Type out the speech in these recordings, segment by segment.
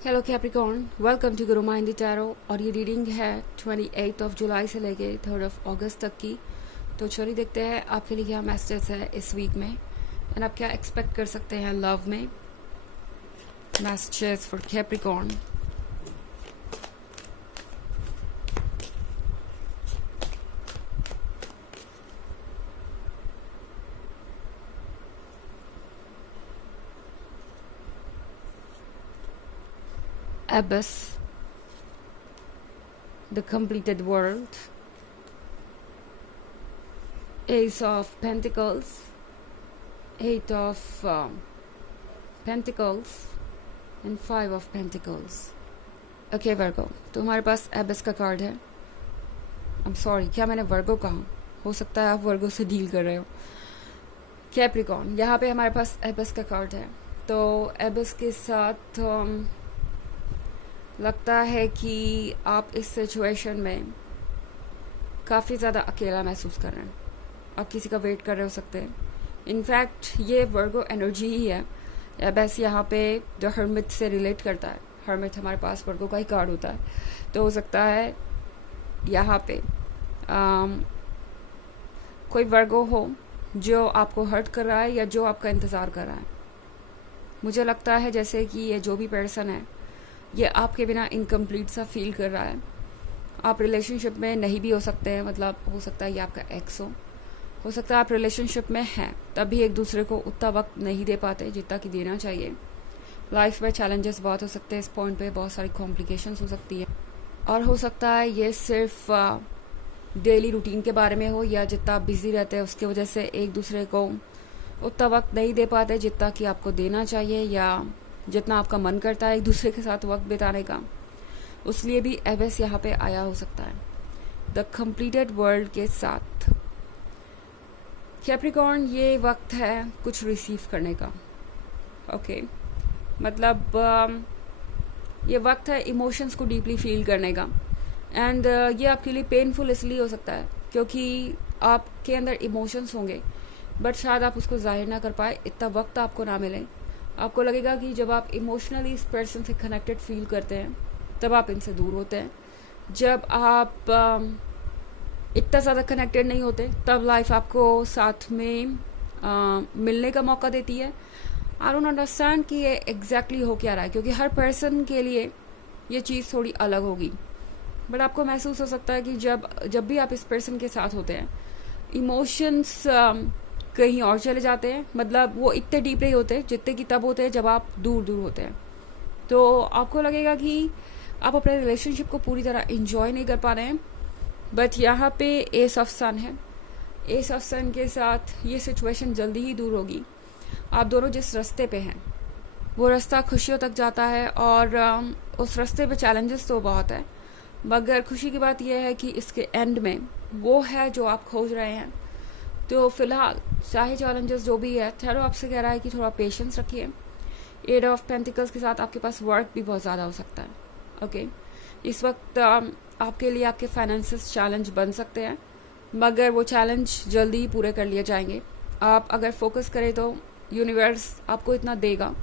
Hello Capricorn, welcome to Guru माइंडी tarot. और ये reading है 28 जुलाई से लेके 3 तक की। तो चलिए देखते हैं आपके लिए क्या मैसेज है इस वीक में एंड आप क्या एक्सपेक्ट कर सकते हैं लव में। Messages for Capricorn. Abyss, the completed world, Ace of Pentacles, Eight of Pentacles and Five of Pentacles. Okay, वर्गो, तो हमारे पास एबस का कार्ड है। I'm sorry, क्या मैंने वर्गो कहा? हो सकता है आप वर्गो से डील कर रहे हो। कैप्रिकॉर्न, यहाँ पे हमारे पास एबस का कार्ड है। तो एबस के साथ लगता है कि आप इस सिचुएशन में काफ़ी ज़्यादा अकेला महसूस कर रहे हैं। आप किसी का वेट कर रहे हो सकते हैं। इनफैक्ट ये वर्गो एनर्जी ही है। एबस यहाँ पे द हर्मिट से रिलेट करता है। हर्मिट हमारे पास वर्गो का ही कार्ड होता है। तो हो सकता है यहाँ पे कोई वर्गो हो जो आपको हर्ट कर रहा है या जो आपका इंतज़ार कर रहा है। मुझे लगता है जैसे कि ये जो भी पर्सन है ये आपके बिना इनकम्प्लीट सा फील कर रहा है। आप रिलेशनशिप में नहीं भी हो सकते हैं, मतलब हो सकता है ये आपका एक्स हो सकता है आप रिलेशनशिप में हैं तब भी एक दूसरे को उतना वक्त नहीं दे पाते जितना कि देना चाहिए। लाइफ में चैलेंजेस बहुत हो सकते हैं। इस पॉइंट पे बहुत सारी कॉम्प्लिकेशंस हो सकती है और हो सकता है ये सिर्फ डेली रूटीन के बारे में हो या जितना आप बिजी रहते हैं उसकी वजह से एक दूसरे को उतना वक्त नहीं दे पाते जितना कि आपको देना चाहिए या जितना आपका मन करता है एक दूसरे के साथ वक्त बिताने का। उसलिए भी एबस यहाँ पे आया हो सकता है द कंप्लीटेड वर्ल्ड के साथ। कैप्रिकॉर्न, ये वक्त है कुछ रिसीव करने का। ओके, मतलब ये वक्त है इमोशंस को डीपली फील करने का। एंड ये आपके लिए पेनफुल इसलिए हो सकता है क्योंकि आपके अंदर इमोशंस होंगे बट शायद आप उसको जाहिर ना कर पाए, इतना वक्त आपको ना मिले। आपको लगेगा कि जब आप इमोशनली इस पर्सन से कनेक्टेड फील करते हैं तब आप इनसे दूर होते हैं। जब आप इतना ज़्यादा कनेक्टेड नहीं होते तब लाइफ आपको साथ में मिलने का मौका देती है। आई डोंट अंडरस्टैंड कि ये एग्जैक्टली हो क्या रहा है क्योंकि हर पर्सन के लिए ये चीज़ थोड़ी अलग होगी। बट आपको महसूस हो सकता है कि जब भी आप इस पर्सन के साथ होते हैं इमोशंस कहीं और चले जाते हैं। मतलब वो इतने डीप नहीं होते जितने कि तब होते हैं जब आप दूर दूर होते हैं। तो आपको लगेगा कि आप अपने रिलेशनशिप को पूरी तरह इंजॉय नहीं कर पा रहे हैं। बट यहाँ पे एस ऑफ सन है। एस ऑफ सन के साथ ये सिचुएशन जल्दी ही दूर होगी। आप दोनों जिस रास्ते पे हैं वो रास्ता खुशियों तक जाता है और उस रास्ते पे चैलेंजेस तो बहुत है मगर खुशी की बात यह है कि इसके एंड में वो है जो आप खोज रहे हैं। तो फिलहाल चाहे चैलेंजेस जो भी है, थैरो आपसे कह रहा है कि थोड़ा पेशेंस रखिए। एट ऑफ पेंटिकल्स के साथ आपके पास वर्क भी बहुत ज़्यादा हो सकता है। ओके, इस वक्त आपके लिए आपके फाइनेंसिस चैलेंज बन सकते हैं मगर वो चैलेंज जल्दी ही पूरे कर लिए जाएंगे। आप अगर फोकस करें तो यूनिवर्स आपको इतना देगा,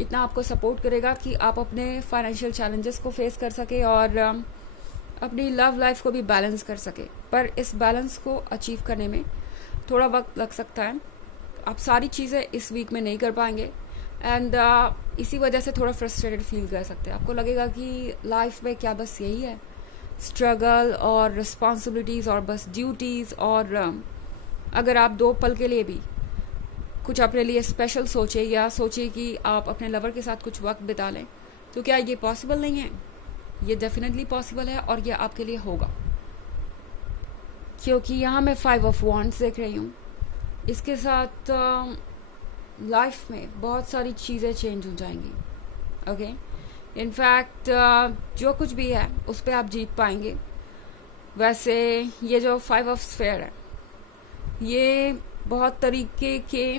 इतना आपको सपोर्ट करेगा कि आप अपने फाइनेंशियल चैलेंजेस को फेस कर सके और अपनी लव लाइफ को भी बैलेंस कर सके। पर इस बैलेंस को अचीव करने में थोड़ा वक्त लग सकता है। आप सारी चीज़ें इस वीक में नहीं कर पाएंगे एंड इसी वजह से थोड़ा फ्रस्ट्रेटेड फील कर सकते हैं। आपको लगेगा कि लाइफ में क्या बस यही है, स्ट्रगल और रिस्पॉन्सिबिलिटीज़ और बस ड्यूटीज़। और अगर आप 2 पल के लिए भी कुछ अपने लिए स्पेशल सोचे या सोचे कि आप अपने लवर के साथ कुछ वक्त बिता लें तो क्या ये पॉसिबल नहीं है? ये डेफिनेटली पॉसिबल है और ये आपके लिए होगा क्योंकि यहाँ मैं 5 ऑफ वॉन्ड्स देख रही हूँ। इसके साथ लाइफ में बहुत सारी चीज़ें चेंज हो जाएंगी। ओके, इनफैक्ट जो कुछ भी है उस पर आप जीत पाएंगे। वैसे ये जो 5 ऑफ स्फेयर है ये बहुत तरीके के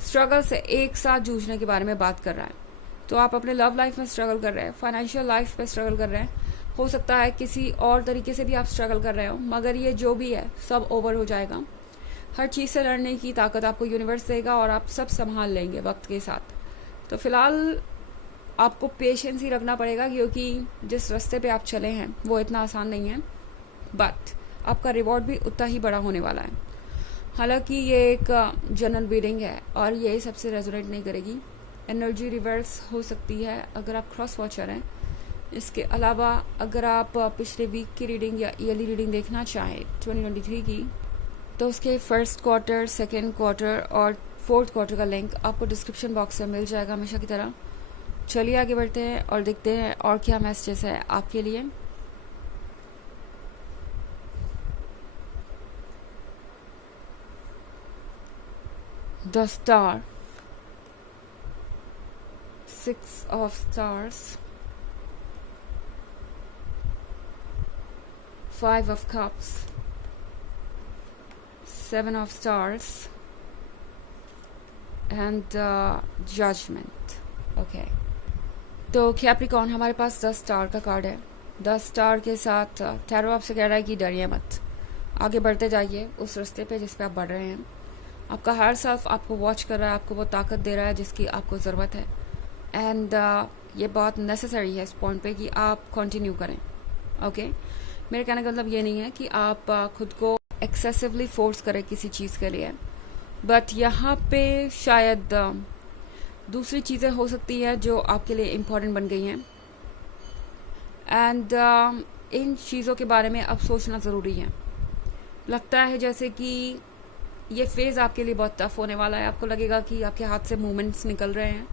स्ट्रगल से एक साथ जूझने के बारे में बात कर रहा है। तो आप अपने लव लाइफ में स्ट्रगल कर रहे हैं, फाइनेंशियल लाइफ में स्ट्रगल कर रहे हैं, हो सकता है किसी और तरीके से भी आप स्ट्रगल कर रहे हो मगर ये जो भी है सब ओवर हो जाएगा। हर चीज़ से लड़ने की ताकत आपको यूनिवर्स देगा और आप सब संभाल लेंगे वक्त के साथ। तो फिलहाल आपको पेशेंस ही रखना पड़ेगा, क्योंकि जिस रास्ते पे आप चले हैं वो इतना आसान नहीं है, बट आपका रिवॉर्ड भी उतना ही बड़ा होने वाला है। हालांकि ये एक जनरल रीडिंग है और ये सबसे रेजोनेट नहीं करेगी। एनर्जी रिवर्स हो सकती है अगर आप क्रॉस वॉचर हैं। इसके अलावा अगर आप पिछले वीक की रीडिंग या ईयरली रीडिंग देखना चाहें 2023 की, तो उसके फर्स्ट क्वार्टर, सेकेंड क्वार्टर और फोर्थ क्वार्टर का लिंक आपको डिस्क्रिप्शन बॉक्स में मिल जाएगा हमेशा की तरह। चलिए आगे बढ़ते हैं और देखते हैं और क्या मैसेजेस है आपके लिए। The star, 6 of stars, 5 of cups, 7 of stars and judgment. Okay. तो कैप्रिकॉर्न, हमारे पास 10 स्टार का कार्ड है। 10 स्टार के साथ टैरो आपसे कह रहा है कि डरिए मत, आगे बढ़ते जाइए उस रास्ते पे जिस पे आप बढ़ रहे हैं। आपका हायर सेल्फ आपको वॉच कर रहा है, आपको वो ताकत दे रहा है जिसकी आपको ज़रूरत है। एंड ये बहुत नेसेसरी है इस पॉइंट पे कि आप कंटिन्यू करें। ओके मेरे कहने का मतलब ये नहीं है कि आप खुद को एक्सेसिवली फोर्स करें किसी चीज़ के लिए, बट यहाँ पे शायद दूसरी चीज़ें हो सकती हैं जो आपके लिए इम्पोर्टेंट बन गई हैं। एंड इन चीज़ों के बारे में अब सोचना ज़रूरी है। लगता है जैसे कि ये फेज़ आपके लिए बहुत टफ होने वाला है। आपको लगेगा कि आपके हाथ से मूवमेंट्स निकल रहे हैं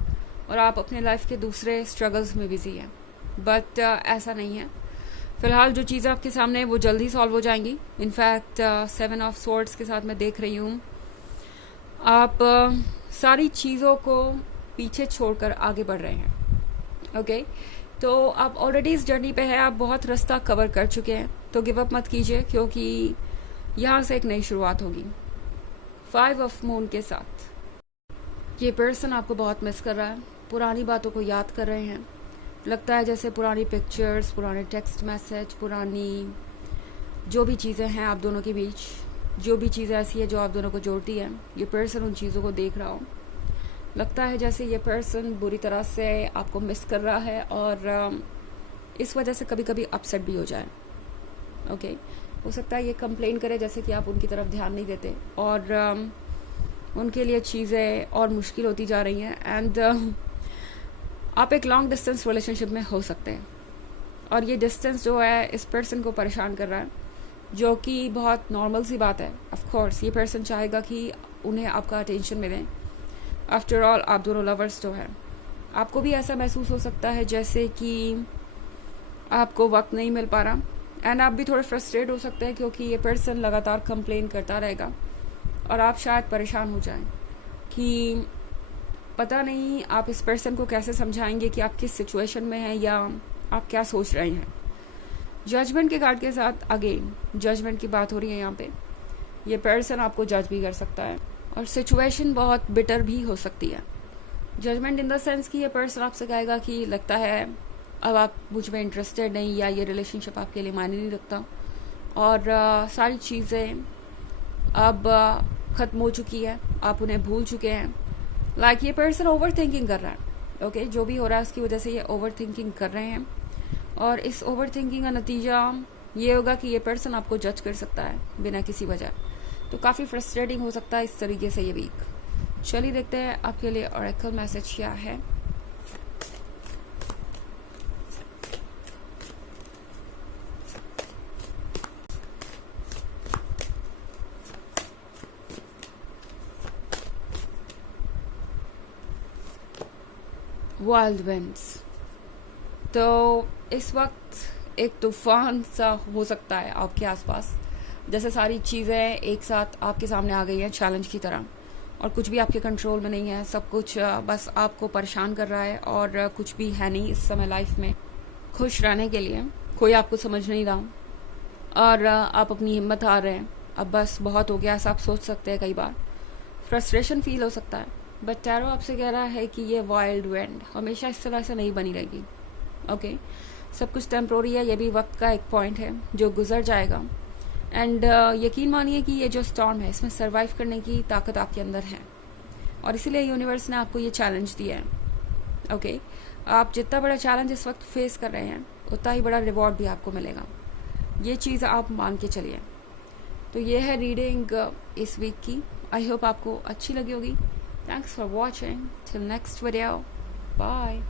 और आप अपने लाइफ के दूसरे स्ट्रगल्स में बिजी हैं, बट ऐसा नहीं है। फ़िलहाल जो चीज़ें आपके सामने हैं वो जल्दी सॉल्व हो जाएंगी। इनफैक्ट 7 ऑफ स्वॉर्ड्स के साथ मैं देख रही हूँ आप सारी चीज़ों को पीछे छोड़कर आगे बढ़ रहे हैं। ओके तो आप ऑलरेडी इस जर्नी पे हैं, आप बहुत रास्ता कवर कर चुके हैं, तो गिव अप मत कीजिए क्योंकि यहाँ से एक नई शुरुआत होगी। 5 ऑफ मून के साथ ये पर्सन आपको बहुत मिस कर रहा है, पुरानी बातों को याद कर रहे हैं। लगता है जैसे पुरानी पिक्चर्स, पुराने टेक्स्ट मैसेज, पुरानी जो भी चीज़ें हैं आप दोनों के बीच, जो भी चीज़ें ऐसी है जो आप दोनों को जोड़ती है, ये पर्सन उन चीज़ों को देख रहा हो। लगता है जैसे ये पर्सन बुरी तरह से आपको मिस कर रहा है और इस वजह से कभी कभी अपसेट भी हो जाए। ओके हो सकता है ये कंप्लेन करे जैसे कि आप उनकी तरफ ध्यान नहीं देते और उनके लिए चीज़ें और मुश्किल होती जा रही हैं। एंड आप एक लॉन्ग डिस्टेंस रिलेशनशिप में हो सकते हैं और ये डिस्टेंस जो है इस पर्सन को परेशान कर रहा है, जो कि बहुत नॉर्मल सी बात है। ऑफ कोर्स ये पर्सन चाहेगा कि उन्हें आपका अटेंशन मिले। आफ्टर ऑल आप दोनों लवर्स जो है, आपको भी ऐसा महसूस हो सकता है जैसे कि आपको वक्त नहीं मिल पा रहा एंड आप भी थोड़े फ्रस्ट्रेट हो सकते हैं क्योंकि ये पर्सन लगातार कंप्लेन करता रहेगा और आप शायद परेशान हो जाएं कि पता नहीं आप इस पर्सन को कैसे समझाएंगे कि आप किस सिचुएशन में हैं या आप क्या सोच रहे हैं। जजमेंट के कार्ड के साथ अगेन जजमेंट की बात हो रही है यहाँ पे। ये पर्सन आपको जज भी कर सकता है और सिचुएशन बहुत बिटर भी हो सकती है। जजमेंट इन द सेंस कि ये पर्सन आपसे कहेगा कि लगता है अब आप मुझ में इंटरेस्टेड नहीं या ये रिलेशनशिप आपके लिए मायने नहीं रखता और सारी चीज़ें अब ख़त्म हो चुकी है, आप उन्हें भूल चुके हैं। लाइक ये पर्सन ओवर थिंकिंग कर रहा है। ओके जो भी हो रहा है उसकी वजह से ये ओवर थिंकिंग कर रहे हैं और इस ओवर थिंकिंग का नतीजा ये होगा कि ये पर्सन आपको जज कर सकता है बिना किसी वजह। तो काफ़ी फ्रस्ट्रेटिंग हो सकता है इस तरीके से ये वीक। चलिए देखते हैं आपके लिए ऑरेकल मैसेज क्या है। वाइल्ड विंड्स, तो इस वक्त एक तूफान सा हो सकता है आपके आसपास, जैसे सारी चीज़ें एक साथ आपके सामने आ गई हैं चैलेंज की तरह और कुछ भी आपके कंट्रोल में नहीं है। सब कुछ बस आपको परेशान कर रहा है और कुछ भी है नहीं इस समय लाइफ में खुश रहने के लिए। कोई आपको समझ नहीं रहा और आप अपनी हिम्मत हार रहे हैं। अब बस बहुत हो गया ऐसा आप सोच सकते हैं। कई बार फ्रस्ट्रेशन फील हो सकता है, बट टैरो आपसे कह रहा है कि ये वाइल्ड विंड हमेशा इस तरह से नहीं बनी रहेगी। ओके सब कुछ टेम्प्रोरी है, ये भी वक्त का एक पॉइंट है जो गुजर जाएगा। एंड यकीन मानिए कि ये जो स्टॉर्म है इसमें सर्वाइव करने की ताकत आपके अंदर है और इसीलिए यूनिवर्स ने आपको ये चैलेंज दिया है। ओके आप जितना बड़ा चैलेंज इस वक्त फेस कर रहे हैं उतना ही बड़ा रिवॉर्ड भी आपको मिलेगा, ये चीज़ आप मान के चलिए। तो ये है रीडिंग इस वीक की। आई होप आपको अच्छी लगी होगी। Thanks for watching, till next video, bye.